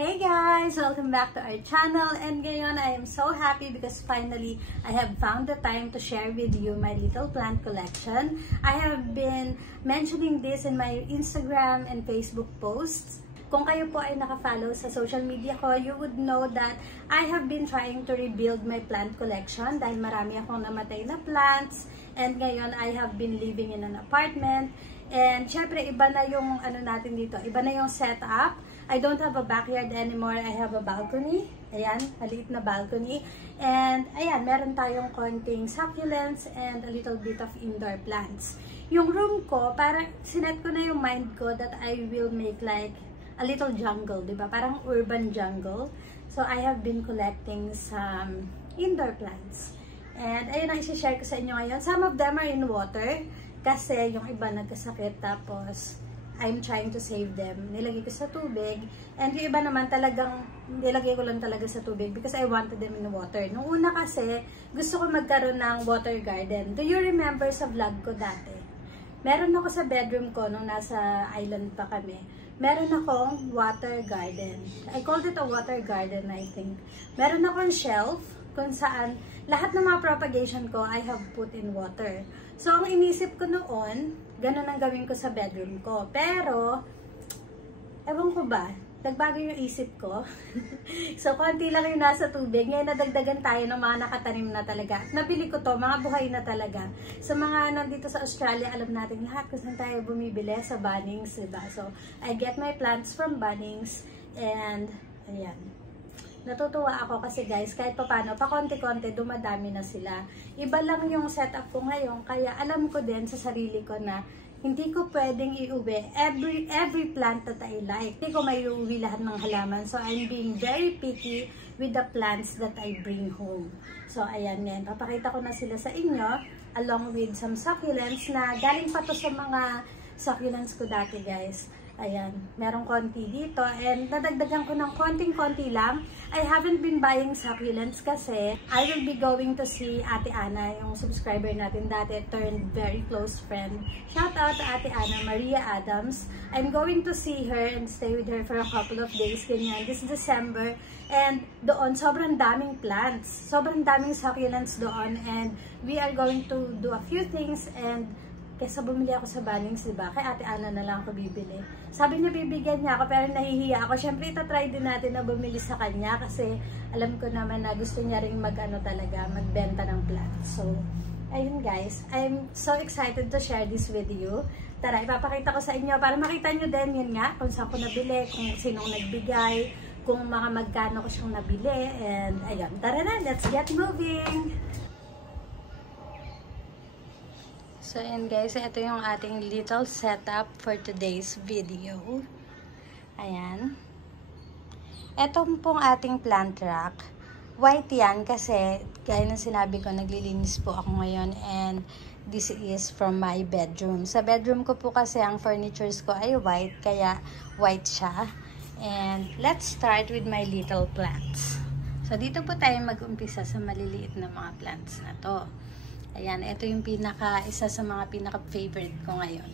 Hey guys! Welcome back to our channel, and ngayon I am so happy because finally I have found the time to share with you my little plant collection. I have been mentioning this in my Instagram and Facebook posts. Kung kayo po ay nakafollow sa social media ko, you would know that I have been trying to rebuild my plant collection dahil marami akong namatay na plants, and ngayon I have been living in an apartment. And syempre iba na yung natin dito, iba na yung setup. I don't have a backyard anymore. I have a balcony. Ayan, maliit na balcony. And ayan, meron tayong konting succulents and a little bit of indoor plants. Yung room ko, parang sinet ko na yung mind ko that I will make like a little jungle, diba? Parang urban jungle. So I have been collecting some indoor plants. And ayun ang isi-share ko sa inyo ngayon. Some of them are in water kasi yung iba nagkasakit, tapos I'm trying to save them. Nilagay ko sa tubig. And yung iba naman talagang nilagay ko lang talaga sa tubig because I wanted them in water. Nung una kasi, gusto ko magkaroon ng water garden. Do you remember sa vlog ko dati? Meron ako sa bedroom ko nung nasa island pa kami. Meron akong water garden. I called it a water garden, I think. Meron akong shelf kung saan lahat ng mga propagation ko I have put in water. So, ang inisip ko noon, ganun ang gawin ko sa bedroom ko. Pero, ewan ko ba, nagbago yung isip ko. So, konti lang yung nasa tubig. Ngayon, nadagdagan tayo ng mga nakatanim na talaga. At nabili ko to, mga buhay na talaga. Sa mga nandito sa Australia, alam natin lahat kung saan tayo bumibili sa Bunnings, diba? So, I get my plants from Bunnings. And, ayan. Natutuwa ako kasi guys, kahit paano, pakonti-konti, dumadami na sila. Iba lang yung setup ko ngayon, kaya alam ko din sa sarili ko na hindi ko pwedeng iuwi every plant that I like. Hindi ko may iuwi lahat ng halaman. So, I'm being very picky with the plants that I bring home. So, ayan yan. Papakita ko na sila sa inyo along with some succulents na galing pa to sa mga succulents ko dati guys. Ayan, merong konti dito and nadagdagan ko ng konting-konti lang. I haven't been buying succulents kasi I will be going to see Ate Ana, yung subscriber natin dati, turned very close friend. Shout out to Ate Ana, Maria Adams. I'm going to see her and stay with her for a couple of days, ganyan, this December. And doon, sobrang daming plants, sobrang daming succulents doon, and we are going to do a few things. And kesa bumili ako sa Bunnings, diba? Kay Ate Ana na lang ako bibili. Sabi niya bibigyan niya ako, pero nahihiya ako. Siyempre, itatry din natin na bumili sa kanya kasi alam ko naman na gusto niya rin talaga, magbenta ng plants. So, ayun guys. I'm so excited to share this with you. Tara, ipapakita ko sa inyo para makita nyo din yun nga, kung saan ko nabili, kung sinong nagbigay, kung mga magkano ko siyang nabili. And ayun, tara na, let's get moving! So, and guys, ito yung ating little setup for today's video. Ayan. Ito pong ating plant rack. White yan kasi, gaya ng sinabi ko, naglilinis po ako ngayon, and this is from my bedroom. Sa bedroom ko po kasi ang furnitures ko ay white, kaya white siya. And let's start with my little plants. So, dito po tayo mag-umpisa sa maliliit na mga plants na to. Ayan, ito yung isa sa mga pinaka-favorite ko ngayon.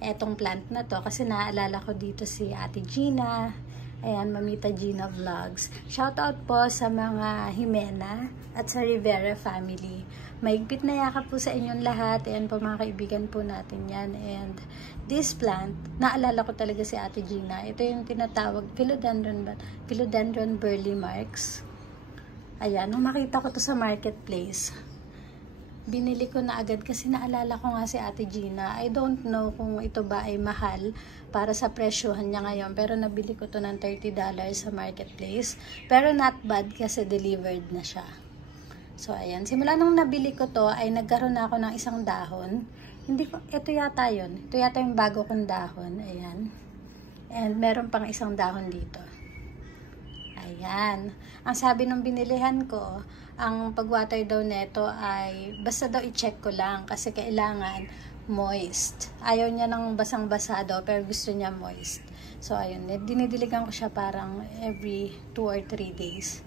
Etong plant na to, kasi naalala ko dito si Ate Gina. Ayan, Mamita Gina Vlogs. Shoutout po sa mga Jimena at sa Rivera family. Maigpit na yakap po sa inyong lahat. Ayan po, mga kaibigan po natin yan. And this plant, naalala ko talaga si Ate Gina. Ito yung tinatawag Philodendron Burley Marks. Ayan, nung makita ko to sa marketplace, binili ko na agad kasi naalala ko nga si Ate Gina. I don't know kung ito ba ay mahal para sa presyohan niya ngayon, pero nabili ko to ng $30 sa marketplace. Pero not bad kasi delivered na siya. So ayan, simula nung nabili ko to ay nagkaroon na ako ng isang dahon. Ito yata yun. Ito yata yung bago kong dahon. Ayan. And meron pang isang dahon dito. Ayan. Ang sabi nung binilihan ko, ang pagwater daw neto ay basta daw i-check ko lang kasi kailangan moist. Ayaw niya ng basang-basa daw pero gusto niya moist. So ayun, dinidiligan ko siya parang every 2 or 3 days.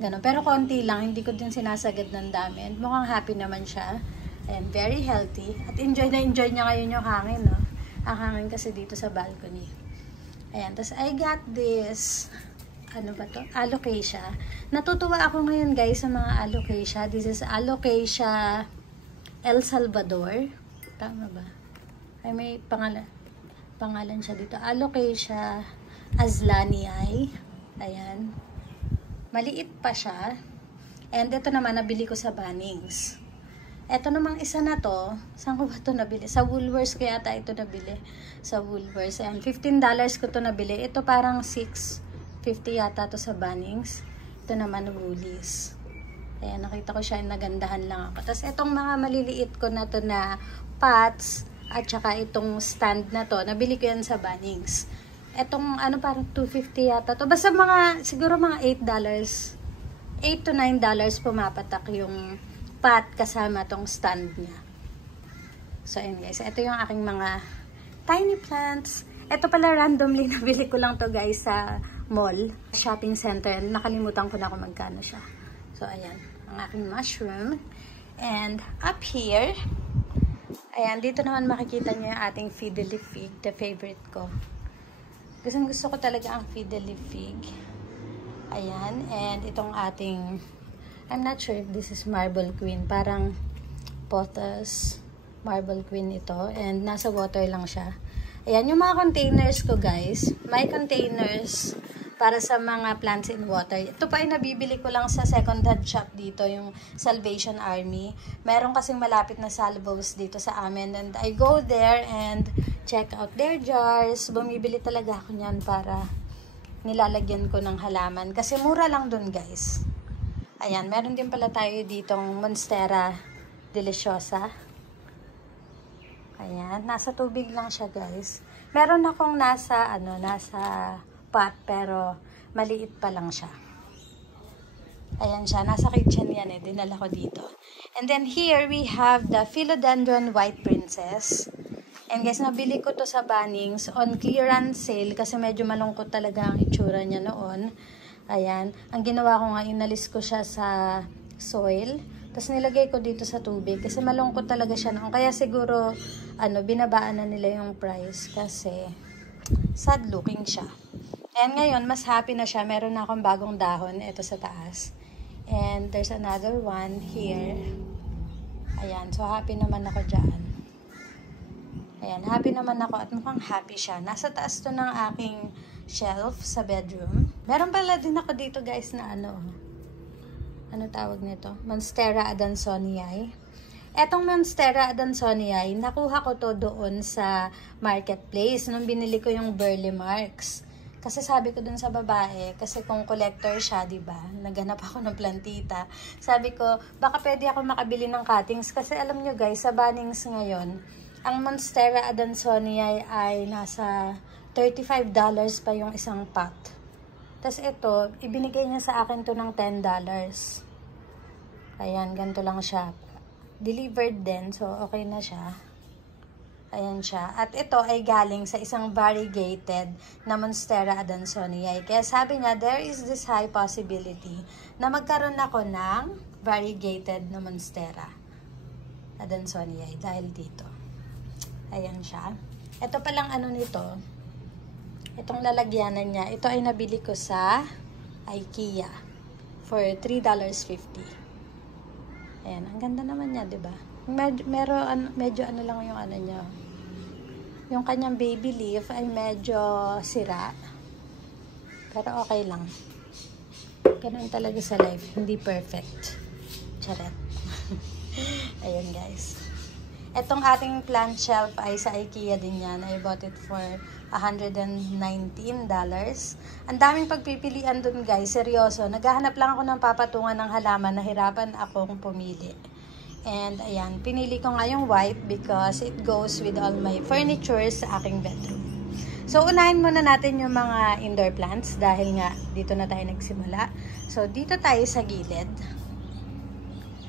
Ganun. Pero konti lang, hindi ko din sinasagad ng dami. And mukhang happy naman siya. And very healthy. At enjoy na enjoy niya ngayon yung hangin, no? Ang hangin kasi dito sa balcony. Ayan. Tapos I got this ano ba to? Alocasia. Natutuwa ako ngayon guys sa mga alocasia. This is Alocasia El Salvador. Tama ba? Ay may pangalan siya dito. Alocasia Azlanii. Ayan. Maliit pa siya. And ito naman nabili ko sa Bunnings. Ito namang isa na to, saan ko ba ito nabili? Sa Woolworths kaya ata ito nabili. Sa Woolworths. Ayan, $15 ko ito nabili. Ito parang $6.50 yata to sa Bunnings. Ito naman Woolies. Ayan, nakita ko siya, nagandahan lang ako. Tapos itong mga maliliit ko na to na pots, at saka itong stand na to, nabili ko yan sa Bunnings. Itong ano parang $2.50 yata to. Basta mga, siguro mga $8 to $9 pumapatak yung pot kasama tong stand niya. So, ayun guys. Ito yung aking mga tiny plants. Ito pala randomly nabili ko lang to guys sa mall, shopping center. Nakalimutan ko na kung magkano siya. So, ayan. Ang aking mushroom. And up here, ayan, dito naman makikita niyo yung ating fiddly fig, the favorite ko. Gusto ko talaga ang fiddly fig. Ayan. And itong ating, I'm not sure if this is Marble Queen. Parang pothos Marble Queen ito. And nasa water lang siya. Ayan, yung mga containers ko guys. May containers para sa mga plants in water. Ito pa ay nabibili ko lang sa second-hand shop dito. Yung Salvation Army. Meron kasing malapit na salvos dito sa amin. And I go there and check out their jars. Bumibili talaga ako niyan para nilalagyan ko ng halaman. Kasi mura lang dun guys. Ayan, meron din pala tayo ditong Monstera Deliciosa. Ayan, nasa tubig lang siya guys. Meron akong nasa pot pero maliit pa lang siya. Ayan siya, nasa kitchen yan eh, dinala ko dito. And then here we have the Philodendron White Princess. And guys, nabili ko to sa Bunnings on clearance sale kasi medyo malungkot talaga ang itsura niya noon. Ayan. Ang ginawa ko nga, inalis ko siya sa soil. Tapos nilagay ko dito sa tubig. Kasi malungkot talaga siya noon. Kaya siguro, binabaan na nila yung price. Kasi, sad looking siya. And ngayon, mas happy na siya. Meron na akong bagong dahon. Ito sa taas. And there's another one here. Ayan. So, happy naman ako dyan. Ayan. Happy naman ako. At mukhang happy siya. Nasa taas to ng aking shelf sa bedroom. Meron pala din ako dito guys na ano tawag nito? Monstera Adansonii. Etong Monstera Adansonii, nakuha ko to doon sa marketplace nung binili ko yung Burle Marks. Kasi sabi ko dun sa babae, kasi kung collector siya, diba? Naghanap ako ng plantita. Sabi ko, baka pwede ako makabili ng cuttings. Kasi alam nyo guys, sa Bunnings ngayon, ang Monstera Adansonii ay nasa $35 pa yung isang pot. Tapos ito, ibinigay niya sa akin to ng $10. Ayan, ganito lang siya. Delivered din, so okay na siya. Ayan siya. At ito ay galing sa isang variegated na Monstera Adansonii. Kaya sabi niya, there is this high possibility na magkaroon ako ng variegated na Monstera Adansonii dahil dito. Ayan siya. Ito palang ano nito, itong lalagyanan niya, ito ay nabili ko sa IKEA for $3.50. Ayan, ang ganda naman niya, 'di ba? Medyo ano lang yung ano niya. Yung kanyang baby leaf ay medyo sira. Pero okay lang. Ganun talaga sa life, hindi perfect. Charet. Ayun, guys. Etong ating plant shelf ay sa IKEA din yan. I bought it for $119. Ang daming pagpipilian dun guys, seryoso. Naghahanap lang ako ng papatungan ng halaman, nahirapan akong pumili. And ayan, pinili ko nga yung white because it goes with all my furniture sa aking bedroom. So unahin muna natin yung mga indoor plants dahil nga dito na tayo nagsimula. So dito tayo sa gilid.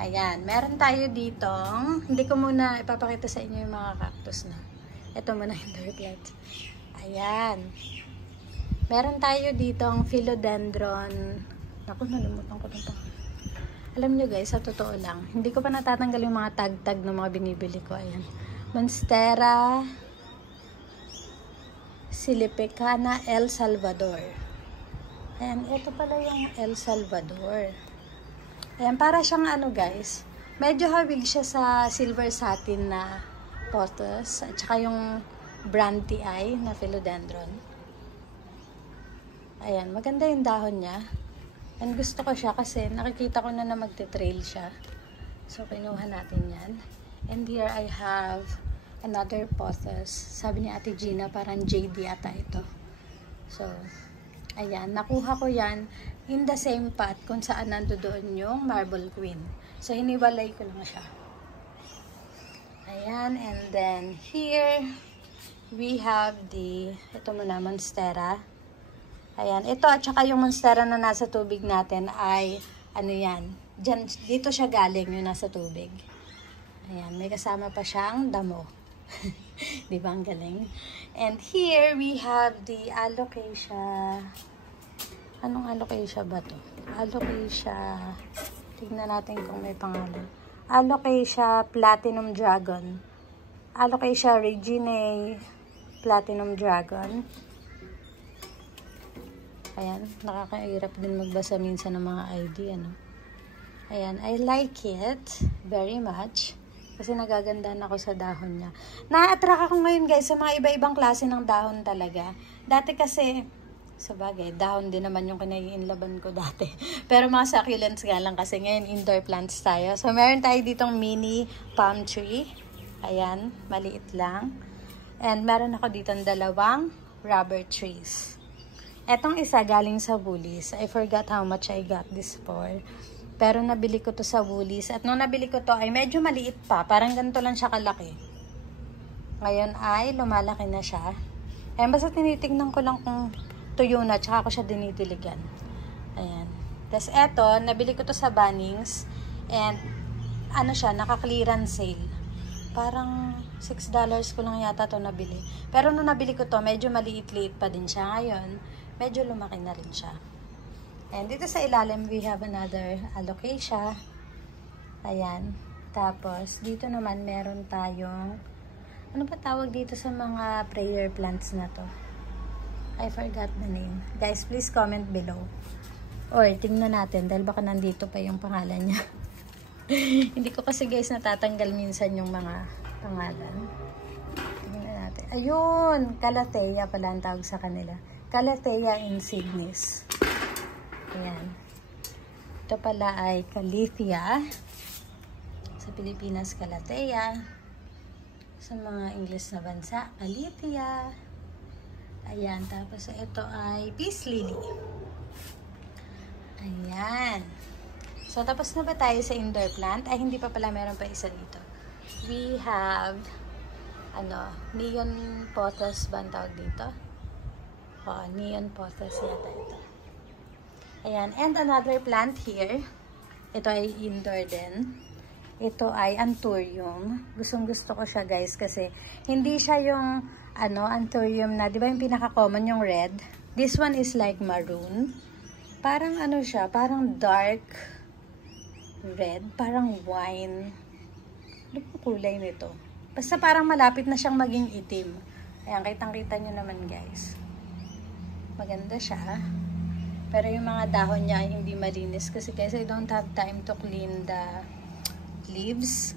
Ayan, meron tayo ditong, hindi ko muna ipapakita sa inyo yung mga cactus na. Ito muna indoor plants. Ayan. Meron tayo ditong philodendron. Naku, nalimutan ko nito. Alam nyo guys, sa totoo lang, hindi ko pa natatanggal yung mga tag-tag ng mga binibili ko. Ayan. Monstera Silipecana El Salvador. Ayan, ito pala yung El Salvador. Ayan, para siyang ano guys, medyo hawig siya sa silver satin na pothos at saka yung brand TI na philodendron. Ayan, maganda yung dahon niya. And gusto ko siya kasi nakikita ko na magte-trail siya. So, kinuha natin yan. And here I have another pothos. Sabi ni Ate Gina, parang JD ata ito. So, ayan, nakuha ko yan in the same pot kung saan nandoon yung Marble Queen. So, hiniwalay ko lang siya. Ayan, and then here, we have ito muna, Monstera. Ayan, ito at saka yung Monstera na nasa tubig natin ay, ano yan, dito siya galing yung nasa tubig. Ayan, may kasama pa siyang damo. Di ba ang galing? And here, we have the Alocasia. Anong Alocasia ba to? Alocasia. Tignan natin kung may pangalan. Alocasia Platinum Dragon. Alocasia Reginae Platinum Dragon. Ayan, nakakairap din magbasa minsan ng mga ID, ano. Ayan, I like it very much. Kasi nagagandahan ako sa dahon niya. Na-attract ako ngayon guys sa mga iba-ibang klase ng dahon talaga. Dati kasi, sa bagay, dahon din naman yung kinaiinlaban ko dati. Pero mga succulents nga lang kasi ngayon indoor plants tayo. So meron tayo ditong mini palm tree. Ayan, maliit lang. And meron ako ditong dalawang rubber trees. Etong isa galing sa Woolies. I forgot how much I got this for. Pero nabili ko to sa Woolies. At nung nabili ko to ay medyo maliit pa. Parang ganito lang siya kalaki. Ngayon ay lumalaki na siya. Ayan, basta tinitignan ko lang kung tuyo na. Tsaka ko siya dinidiligan. Ayan. Tapos eto, nabili ko to sa Bunnings. And ano siya, naka-clearance sale. Parang $6 ko lang yata to nabili. Pero nung nabili ko to, medyo maliit-liit pa din siya. Ngayon, medyo lumaki na rin siya. And dito sa ilalim, we have another Alocasia. Ayan. Tapos, dito naman meron tayong, ano ba tawag dito sa mga prayer plants na to? I forgot the name. Guys, please comment below. Or, tingnan natin, dahil baka nandito pa yung pangalan niya. Hindi ko kasi guys natatanggal minsan yung mga pangalan. Tingnan natin. Ayun! Calathea pala ang tawag sa kanila. Calathea insignis. Ayan. Ito pala ay Calathea. Sa Pilipinas, Calathea. Sa mga English na bansa, Calathea. Ayan. Tapos ito ay Peace Lily. Ayan. So, tapos na ba tayo sa indoor plant? Ay, hindi pa pala. Meron pa isa dito. We have, neon pothos ba ang tawag dito? Oh, neon pothos yata ito. Ayan, and another plant here. Ito ay indoor din. Ito ay anthurium. Gustong-gusto ko siya guys kasi hindi siya yung anthurium na, di ba yung pinaka-common yung red? This one is like maroon. Parang siya, parang dark red, parang wine. Ano po kulay nito? Basta parang malapit na siyang maging itim. Ayan, kitang-kita nyo naman guys. Maganda siya. Pero yung mga dahon niya ay hindi malinis kasi guys, I don't have time to clean the leaves.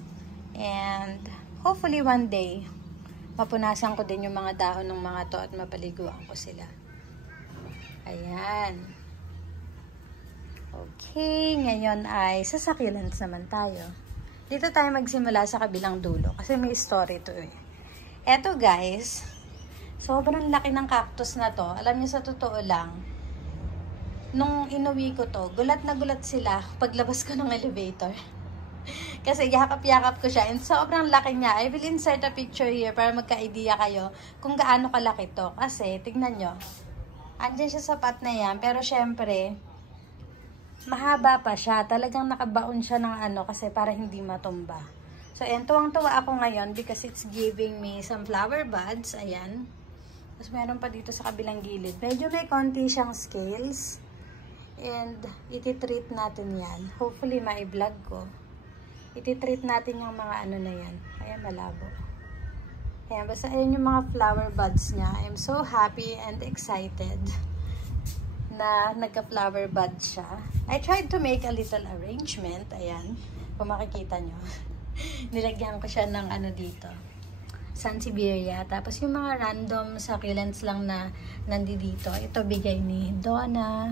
And hopefully one day, mapunasan ko din yung mga dahon ng mga to at mapaliguan ko sila. Ayan. Okay, ngayon ay sa succulents naman tayo. Dito tayo magsimula sa kabilang dulo kasi may story to eh. Eto guys, sobrang laki ng cactus na to. Alam niyo sa totoo lang, nung inuwi ko to, gulat na gulat sila paglabas ko ng elevator. Kasi yakap-yakap ko siya and sobrang laki niya. I will insert a picture here para magka-idea kayo kung gaano kalaki to. Kasi, tignan nyo, andyan siya sa pot na yan, pero syempre, mahaba pa siya. Talagang nakabaon siya ng kasi para hindi matumba. So, ayan, tuwang-tuwa ako ngayon because it's giving me some flower buds. Ayan. Tapos, meron pa dito sa kabilang gilid. Medyo may konti siyang scales. And, iti-treat natin yan. Hopefully, ma-vlog ko. Iti-treat natin yung mga na yan. Ayan, malabo. Ayan, basta ayan yung mga flower buds niya. I'm so happy and excited na nagka-flower bud siya. I tried to make a little arrangement. Ayan, kung makikita nyo. Nilagyan ko siya ng ano dito, Sansevieria. Tapos yung mga random succulents lang na nandito. Ito bigay ni Donna.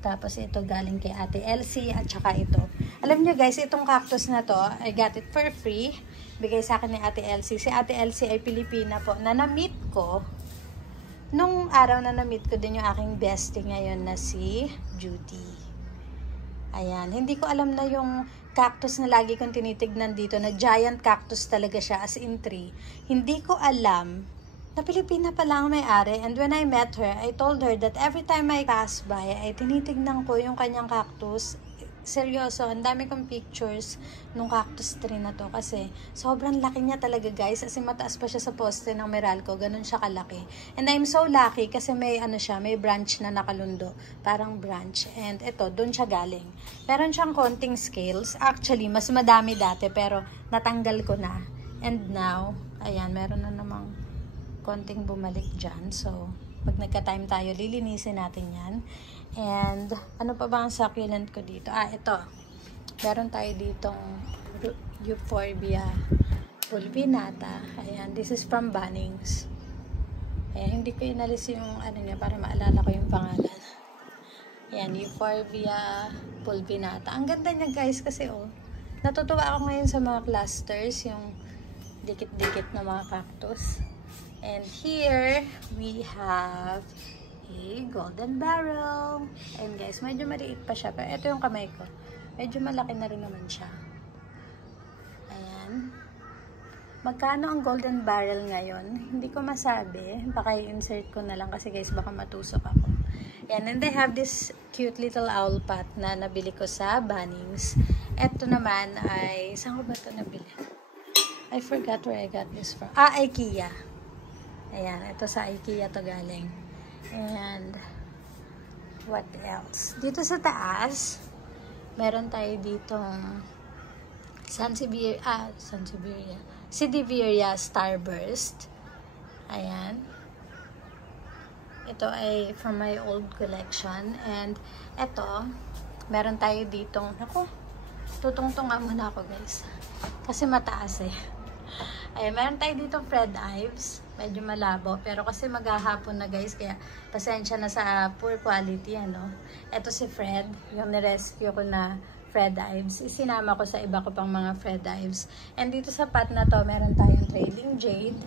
Tapos ito galing kay Ate Elsie. At saka ito. Alam nyo guys, itong cactus na to, I got it for free. Bigay sa akin ni Ate Elsie. Si Ate Elsie ay Pilipina po na na-meet ko. Nung araw na na-meet ko din yung aking bestie ngayon na si Judy. Ayan. Hindi ko alam na yung cactus na lagi kong tinitignan dito, na giant cactus talaga siya, as in tree. Hindi ko alam na Pilipina pala ang may-ari. And when I met her, I told her that every time I pass by, ay tinitignan ko yung kanyang cactus. Seryoso, ang dami kong pictures nung cactus tree na to kasi sobrang laki niya talaga guys, kasi mataas pa siya sa poste ng Meralco, ganun siya kalaki. And I'm so lucky kasi may ano siya, may branch na nakalundo, parang branch, and ito, dun siya galing. Meron siyang konting scales, actually mas madami dati pero natanggal ko na, and now, ayan, meron na namang konting bumalik dyan. So pag nagka-time tayo, lilinisin natin yan. And ano pa ba ang succulent ko dito? Ito. Meron tayo ditong Euphorbia pulvinata. Ayan, this is from Bunnings. Ayan, hindi ko inalis yung ano niya para maalala ko yung pangalan. Ayan, Euphorbia pulvinata. Ang ganda niya guys kasi natutuwa ako ngayon sa mga clusters, yung dikit-dikit na mga cactus. And here we have a golden barrel. And guys, medyo maliit pa siya. Pero ito yung kamay ko. Medyo malaki na rin naman siya. Ayan. Magkano ang golden barrel ngayon? Hindi ko masabi. Baka i-insert ko na lang kasi guys, baka matusok ako. Ayan. And I have this cute little owl pot na nabili ko sa Bunnings. Ito naman ay, saan ko ba ito nabili? I forgot where I got this from. IKEA. Ayan. Ito sa IKEA to galing. And what else? Dito sa taas, meron tayo ditong Sansevieria Starburst. Ayan. Ito ay from my old collection. And ito, meron tayo ditong, tutungtungan muna ako guys. Kasi mataas eh. Ayan, meron tayo ditong Fred Ives. Medyo malabo. Pero kasi maghahapon na guys. Kaya pasensya na sa poor quality. Ito si Fred. Yung nirescue ko na Fred Ives. Isinama ko sa iba ko pang mga Fred Ives. And dito sa pot na to, meron tayong Trailing Jade.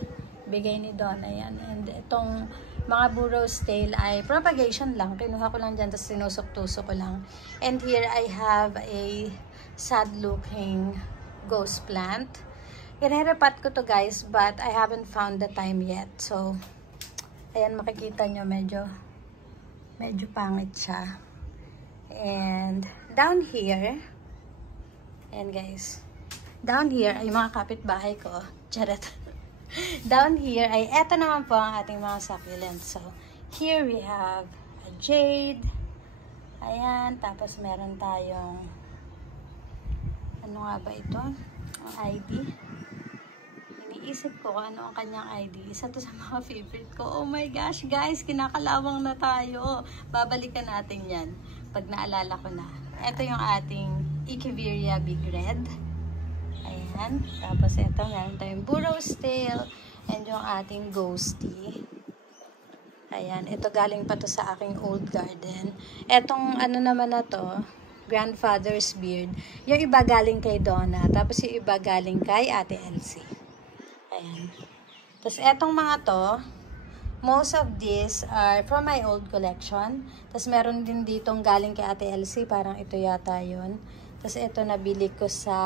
Bigay ni Donna yan. And itong mga Burrows Tail ay propagation lang. Kinuha ko lang dyan. Tapos sinusok-tusok ko lang. And here I have a sad looking ghost plant. Irerepat ko to guys, but I haven't found the time yet. So, ayan, makikita nyo, medyo pangit siya. And, down here, ayan guys, down here ay mga kapitbahay ko. Charot. Down here ay, eto naman po ang ating mga succulents. So, here we have a jade. Ayan, tapos meron tayong, ano nga ba ito? Ang ID. Iniisip ko ano ang kanyang ID. Isa to sa mga favorite ko. Oh my gosh, guys, kinakalawang na tayo. Babalikan natin yan pag naalala ko na. Ito yung ating Echeveria Big Red. Ayan. Tapos ito, meron tayong Burrows Tail. And yung ating Ghosty. Ayan. Ito galing pa to sa aking old garden. Etong ano naman na to, Grandfather's Beard. Yung iba galing kay Donna. Tapos yung iba galing kay Ate Elsie. Ayan. Tapos, etong mga to, most of these are from my old collection. Tapos, meron din ditong galing kay Ate Elsie. Parang ito yata yun. Tapos, ito nabili ko sa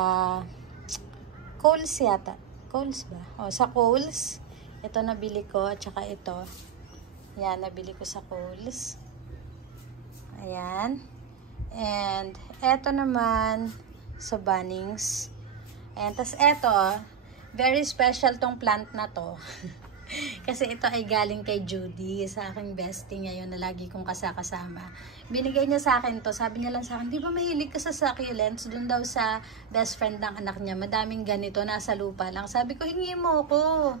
Kohl's yata. Kohl's ba? Sa Kohl's. Ito nabili ko. At saka ito. Ayan, nabili ko sa Kohl's. Ayan. And, eto naman sa Bunnings. Ayan. Tapos, eto, very special tong plant na to. Kasi ito ay galing kay Judy, sa aking bestie ngayon na lagi kong kasama. Binigay niya sa akin to. Sabi niya lang sa akin, di ba mahilig ka sa succulents? Doon daw sa best friend ng anak niya, madaming ganito, nasa lupa lang. Sabi ko, hingi mo ko.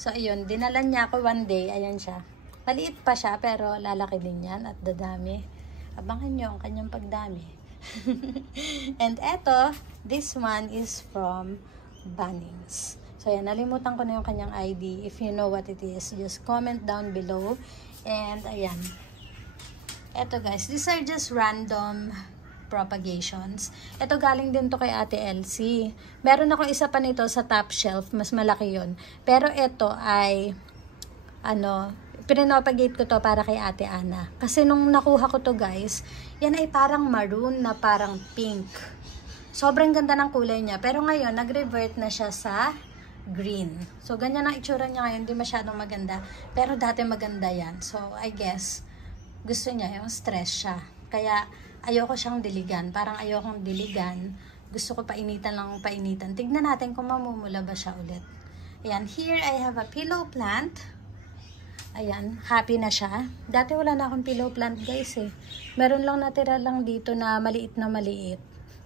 So, ayun, dinala niya ako one day. Ayan siya. Maliit pa siya, pero lalaki din yan at dadami. Abangan nyo ang kanyang pagdami. And eto, this one is from Bunnings. So, yan, nalimutan ko na yung kanyang ID. If you know what it is, just comment down below. And, ayan. Eto guys, these are just random propagations. Ito galing din to kay Ate Elsie. Meron ako isa pa nito sa top shelf, mas malaki yon. Pero ito ay, pinapagate ko to para kay Ate Ana. Kasi nung nakuha ko to guys, yan ay parang maroon na parang pink. Sobrang ganda ng kulay niya. Pero ngayon, nag-revert na siya sa green. So, ganyan ang itsura niya ngayon. Hindi masyadong maganda. Pero dati maganda yan. So, I guess, gusto niya yung stress siya. Kaya, ayoko siyang diligan. Parang ayokong diligan. Gusto ko painitan lang painitan. Tignan natin kung mamumula ba siya ulit. Ayan. Here, I have a pillow plant. Ayan. Happy na siya. Dati wala na akong pillow plant, guys, eh. Meron lang natira lang dito na maliit na maliit.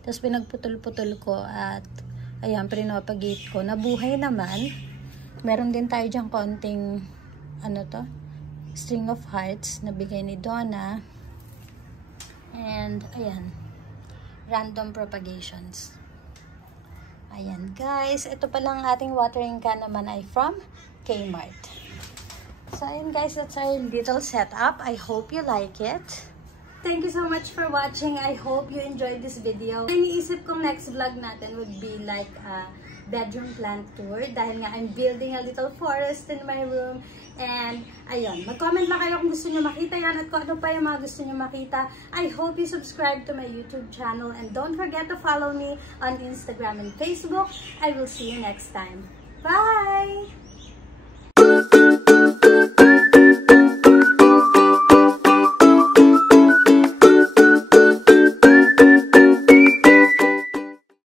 Tapos, pinagputol-putol ko at ayan, pinapagate ko. Nabuhay naman. Meron din tayo dyan konting, string of hearts na bigay ni Donna. And, ayan, random propagations. Ayan, guys. Ito palang ating watering can naman ay from Kmart. So, ayan, guys. That's our little setup. I hope you like it. Thank you so much for watching. I hope you enjoyed this video. Iniisip kong next vlog natin would be like a bedroom plant tour. Dahil nga I'm building a little forest in my room. And ayun, mag-comment lang kayo kung gusto nyo makita yan at kung ano pa yung mga gusto nyo makita. I hope you subscribe to my YouTube channel. And don't forget to follow me on Instagram and Facebook. I will see you next time. Bye!